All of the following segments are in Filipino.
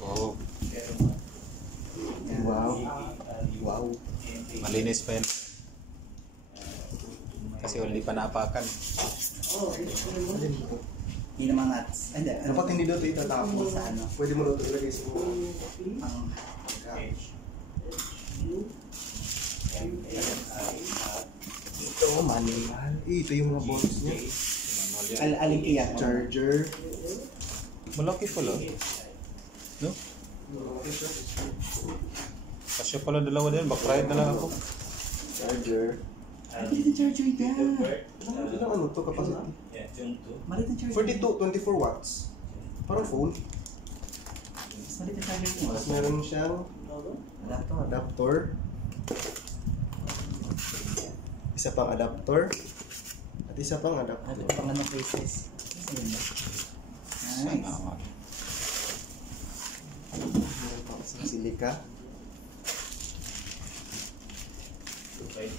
Oh. Wow. Wow. Malinis pa yan. Kasi hindi pa napakan. Hindi naman nuts. Hindi. Dapat hindi daw ito itatapon. Sa ano? Pwede mo daw ito ilagay sa mga. Ito, manual. Ito yung mga bonus niya. Alin kaya? Charger. Malaki pala. No? Kasya pala dalawa din. Back-ride na lang ako. Charger. Maliit ang charger niya. Ano to capacity? Maliit ang charger. 42, 24 watts. Parang phone. Mas maliit ang charger mo. Tapos meron siyang adapter. Isa pang adapter. At isa pang adapter. Ito pang ano cases. Nice. Sana. Meron pang isang silika.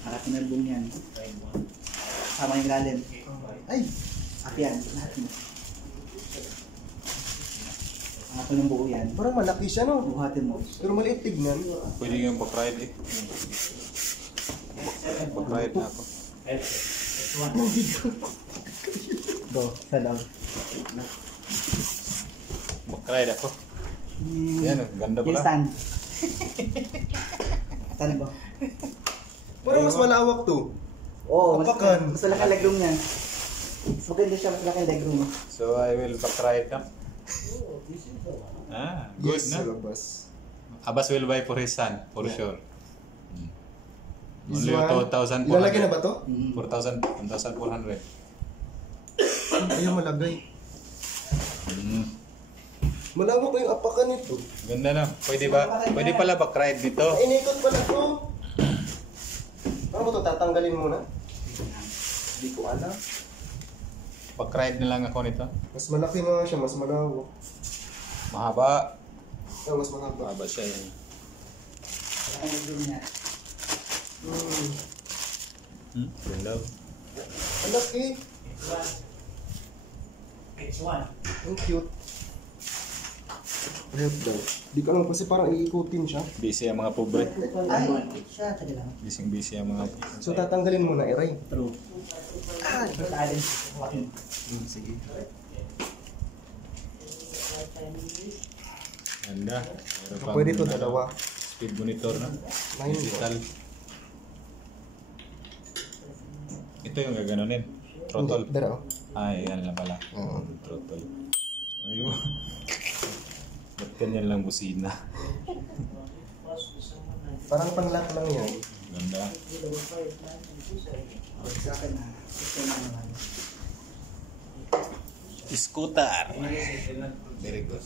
Harapin ng boom yan. Sama yung lalim. Ay! At yan. Lahat mo. Harapin ng buo yan. Parang malaki siya, no? Buhatin mo. Pero maliit tignan. Pwede yung back-ride eh. Back-ride na ako. Go. Sa loob. Back-ride ako. Yan, ganda Yung pala. stand. Tanong ko. Parang mas malawak to. Oo, Apakan. mas malaki ang legroom niyan. Mas maganda siya, mas malaki ang legroom. So I will back-ride na. Good Yes, na. sa labas. Abbas will buy for his son, for sure. This Only one, 2,400. ilalagay na ba to? 4,000, 1,400. Ayaw malagay. Mm. Malawak ko yung apakan nito. Ganda na. Pwede ba? Pwede pala back-ride dito. Inikot pala to. Ano ba ito? Tatanggalin muna? Hindi ko alam. Back-ride na lang ako nito. Mas malaki nga siya, mas malawak. Mahaba. Mas mahaba. Mahaba siya yun. Ang legroom niya. Ganda. Ang laki. Ang cute. Ayun daw. Di ka lang kasi parang iikutin siya. Busy ang mga pobre. Ay, siya. Tadi lang. Busy ang mga... So tatanggalin muna, Eray. True. Ah, ito sa alin. Sige. Ganda. Meron pang, Pwede to dalawa. Speed monitor na. Digital. Ito yung gaganunin. Throttle. Dara. Ay, yan lang pala. Oo. Throttle. Ayun. Ba't ganyan lang busina? Parang pang-lock lang yan. Ganda. Sa akin na. Ito na naman. Scooter. Very good.